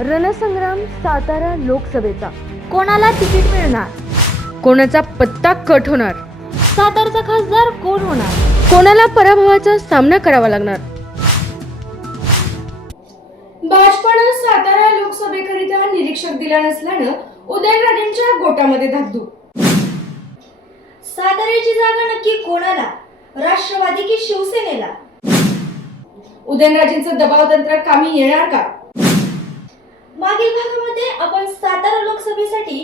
रणसंग्राम सातारा लोकसभेचा. कोणाला तिकीट मिळणार? कोणाचा पत्ता कट होणार? सातारचा खासदार कोण होणार? कोणाला पराभवाचा सामना करावा लागणार? भाजपानं सातारा लोकसभेकरिता निरीक्षक दिला नसल्यानं उदयनराजेंच्या गोटामध्ये धाकधूक. साताऱ्याची जागा नक्की कोणाला? राष्ट्रवादी की शिवसेनेला? उदयनराजेंचं दबाव तंत्र कामी येणार का? मागील भागामध्ये आपण सातारा लोकसभेसाठी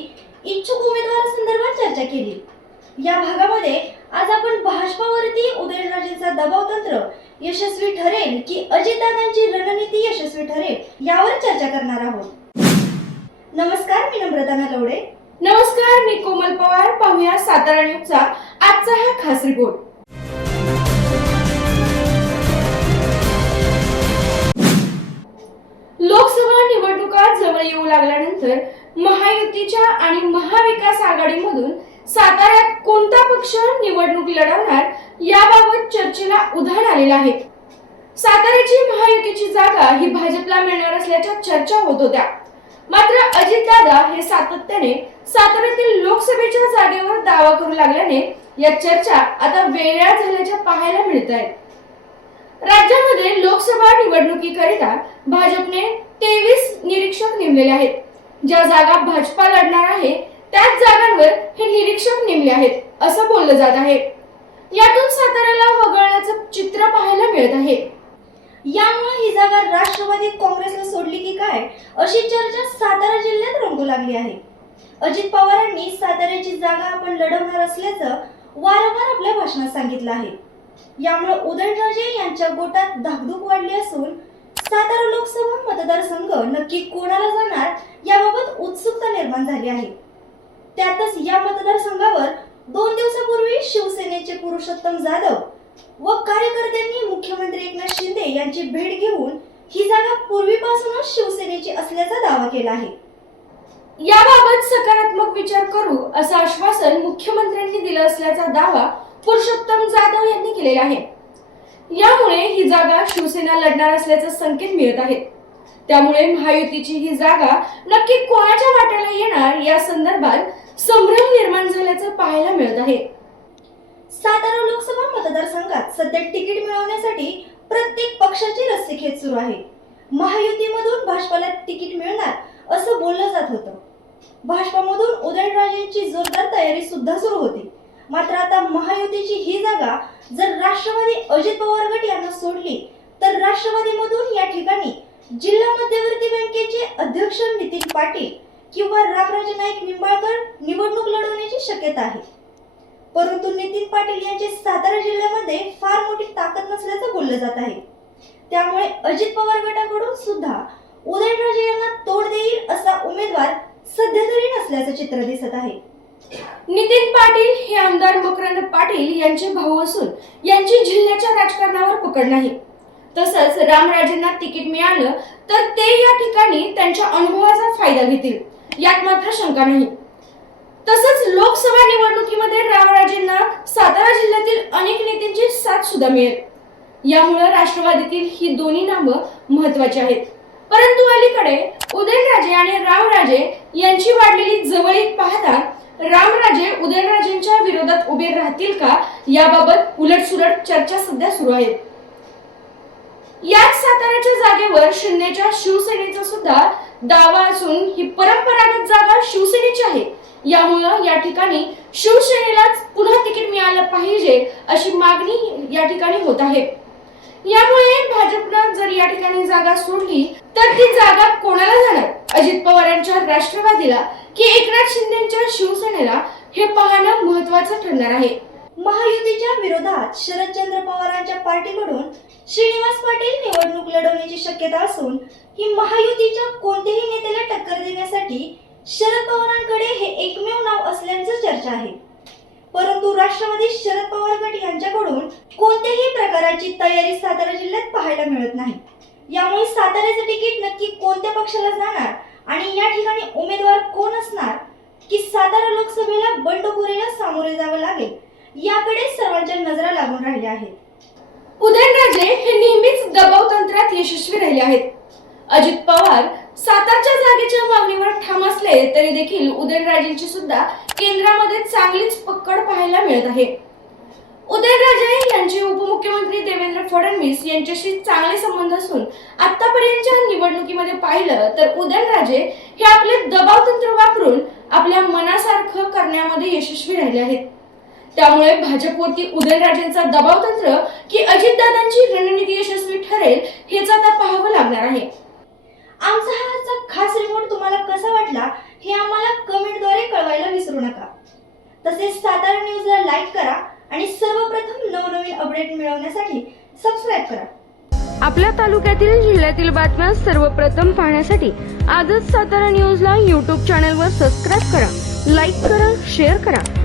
इच्छुक उमेदवारासंदर्भात चर्चा केली. या भागामध्ये आज आपण भाजपावरती उदयनराजेंचा दबाव तंत्र यशस्वी ठरेल की अजितदादांची रणनीती यशस्वी ठरेल यावर चर्चा करणार आहोत. नमस्कार मी नम्रता नलवडे. नमस्कार मी कोमल पवार. पाहूया सातारा न्यूजचा आजचा हा खास रिपोर्ट. लोकसभा निवडणुका जवळ येऊ लागल्यानंतर महायुतीच्या आणि महाविकास आघाडीमधून साताऱ्यात कोणता पक्ष निवडणूक लढवणार याबाबत चर्चेला उधाण आलेलं आहे. साताऱ्याची महायुतीची जागा ही भाजपला मिळणार असल्याच्या चर्चा होत होत्या. मात्र अजित दादा हे सातत्याने साताऱ्यातील लोकसभेच्या जागेवर दावा करू लागल्याने या चर्चा आता वेगळ्या झाल्याच्या पाहायला मिळत आहेत. राज्यामध्ये लोकसभा निवडणुकीकरिता भाजपने तेवीस निरीक्षक नेमलेले आहेत. ज्या जागा भाजपा लढणार आहे त्याच जागांवर हे निरीक्षक नेमले आहेत असं बोललं जात आहे. यातून साताऱ्याला वगळण्याचं चित्र पाहायला मिळत आहे. यामुळे ही जागा राष्ट्रवादी काँग्रेसला सोडली की काय अशी चर्चा सातारा जिल्ह्यात रंगू लागली आहे. अजित पवारांनी साताऱ्याची जागा आपण लढवणार असल्याचं वारंवार आपल्या भाषणात सांगितलं आहे. यामुळे उदयनराजे यांच्या गोटात धाकधूक वाढली असून मतदारसंघ नक्की कोणाला जाणार याबाबत उत्सुकता निर्माण झाली आहे. त्यातच या मतदारसंघावर दोन दिवसापूर्वी शिवसेनेचे पुरुषोत्तम जाधव व कार्यकर्त्यांनी मुख्यमंत्री एकनाथ शिंदे यांची भेट घेऊन ही जागा पूर्वीपासूनच शिवसेनेची असल्याचा दावा केला आहे. याबाबत सकारात्मक विचार करू असं आश्वासन मुख्यमंत्र्यांनी दिलं असल्याचा दावा पुरुषोत्तम जाधव यांनी केलेला आहे. यामुळे ही जागा शिवसेना लढणार असल्याचे संकेत मिळत आहेत. त्यामुळे महायुतीची ही जागा नक्की कोणाच्या वाट्याला येणार या संदर्भात संभ्रम निर्माण झाल्याचं पाहायला मिळत आहे. सातारा लोकसभा मतदारसंघात सध्या तिकीट मिळवण्यासाठी प्रत्येक पक्षाची रस्सीखेच सुरू आहे. महायुतीमधून भाजपाला तिकीट मिळणार असं बोललं जात होतं. भाजपामधून उदयनराजेंची जोरदार तयारी सुद्धा सुरू होती. मात्र आता महायुतीची ही जागा जर राष्ट्रवादी अजित पवार गट यांना सोडली तर राष्ट्रवादीमधून या ठिकाणी जिल्हा मध्यवर्ती बँकेचे अध्यक्ष नितीन पाटील किंवा रामराजे नाईक निंबाळकर निवडणूक लढवण्याची शक्यता आहे. परंतु नितीन पाटील यांची सातारा जिल्ह्यामध्ये फार मोठी ताकद नसल्याचं बोललं जात आहे. त्यामुळे अजित पवार गटाकडून सुद्धा उदयनराजे यांना तोड देईल असा उमेदवार सध्या तरी नसल्याचं चित्र दिसत आहे. नितीन पाटील हे आमदार मकरंद पाटील यांचे भाऊ असून यांची जिल्ह्याच्या राजकारणावर पकड नाही. तसंच रामराजेंना तिकीट मिळालं तर ते या ठिकाणी त्यांच्या अनुभवाचा फायदा घेतील. यात मात्र शंका नाही. तसंच लोकसभा निवडणुकीमध्ये रामराजेंना सातारा जिल्ह्यातील अनेक नेत्यांची साथ सुद्धा मिळेल. यामुळे राष्ट्रवादीतील ही दोन्ही नावं महत्वाची आहेत. परंतु अलीकडे उदयनराजे आणि रामराजे यांची वाढलेली जवळीक पाहता रामराजे उदयनराजेंच्या विरोधात उभे राहतील का? याबाबत उलटसुलट चर्चा सध्या सुरू आहेत याच साताऱ्याच्या जागेवर शिंदेच्या शिवसेनेचा सुद्धा दावा असून ही परंपरागत जागा शिवसेनेची आहे. यामुळं या ठिकाणी शिवसेनेलाच पुन्हा तिकीट मिळालं पाहिजे अशी मागणी या ठिकाणी होत आहे. यामुळे भाजपनं जर या ठिकाणी जागा सोडली तर ती जागा कोणाला जाणार? अजित पवार यांच्या राष्ट्रवादीला की एकनाथ शिंदेच्या शिवसेनेला? हे पाहणं महत्वाचं ठरणार आहे. महायुतीच्या विरोधात शरदचंद्र पवारांच्या पार्टीकडून श्रीनिवास पाटील निवडणूक लढवण्याची शक्यता असून ही महायुतीच्या कोणत्याही नेत्याला टक्कर देण्यासाठी शरद पवारांकडे हे एकमेव नाव असल्याचं चर्चा आहे. परंतु राष्ट्रवादी शरद पवार गट यांच्याकडून कोणत्याही प्रकाराची तयारी सातारा जिल्ह्यात पाहायला मिळत नाही. यामुळे साताऱ्याचं तिकीट नक्की कोणत्या पक्षाला जाणार आणि या ठिकाणी उमेदवार कोण असणार की सातारा लोकसभेला बंडखोरीला सामोरे जावं लागेल याकडे सर्वांच्या नजरा लागून राहिल्या आहेत. उदयनराजे हे नेहमीच दबाव तंत्रात यशस्वी राहिले आहेत. अजित पवार सातारच्या जागेच्या मागणीवर ठाम असले तरी देखील उदयनराजेंची सुद्धा केंद्रामध्ये चांगलीच पकड पाहायला मिळत आहे. उदयनराजे यांचे उपमुख्यमंत्री देवेंद्र फडणवीस यांच्याशी चांगले संबंध असून आतापर्यंतच्या निवडणुकीमध्ये पाहिलं तर उदयनराजे हे आपले दबाव तंत्र वापरून आपल्या मनासारखं करण्यामध्ये यशस्वी राहिले आहेत. त्यामुळे भाजपवरती उदयनराजेंचा दबाव तंत्र की अजितदादांची रणनीती यशस्वी ठरेल हेच आता पाहावं लागणार आहे. आमचा हा आजचा खास रिपोर्ट तुम्हाला कसा वाटला हे आम्हाला कमेंटद्वारे कळवायला विसरू नका. तसेच सातारा न्यूजला लाईक करा आणि सर्वप्रथम नवनवीन अपडेट मिळवण्यासाठी सबस्क्राईब करा. आपल्या तालुक्यातील जिल्ह्यातील बातम्या सर्वप्रथम पाहण्यासाठी आजच सातारा न्यूजला यूट्यूब चॅनलवर सबस्क्राईब करा लाईक करा शेअर करा.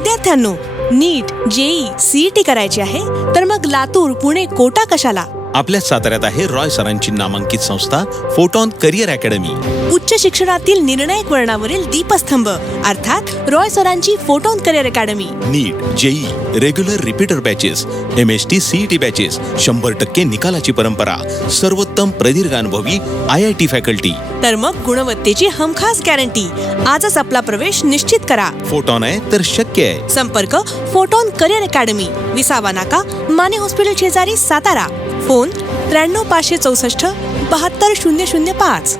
विद्यार्थ्यांनो नीट जेई सीईटी करायची आहे तर मग लातूर पुणे कोटा कशाला? आपल्या साताऱ्यात आहे रॉय सरांची नामांकित संस्था फोटॉन करिअर अकॅडमी. उच्च शिक्षणातील निर्णायक वळणावरील दीपस्तंभ अर्थात रॉय सरांची Photon career academy. NEET JEE regular repeater batches M S T CET batches शंभर टक्के निकालाची परंपरा सर्वोत्तम प्रदीर्घ अनुभवी आय आय टी फॅकल्टी. तर मग गुणवत्तेची हमखास गॅरंटी आजच आपला प्रवेश निश्चित करा. फोटॉन आहे तर शक्य आहे. संपर्क फोटोन करिअर अकॅडमी विसावा नाका माने हॉस्पिटल शेजारी सातारा. फोन त्र्याण्णव पाचशे चौसष्ट बहात्तर शून्य शून्य पाच.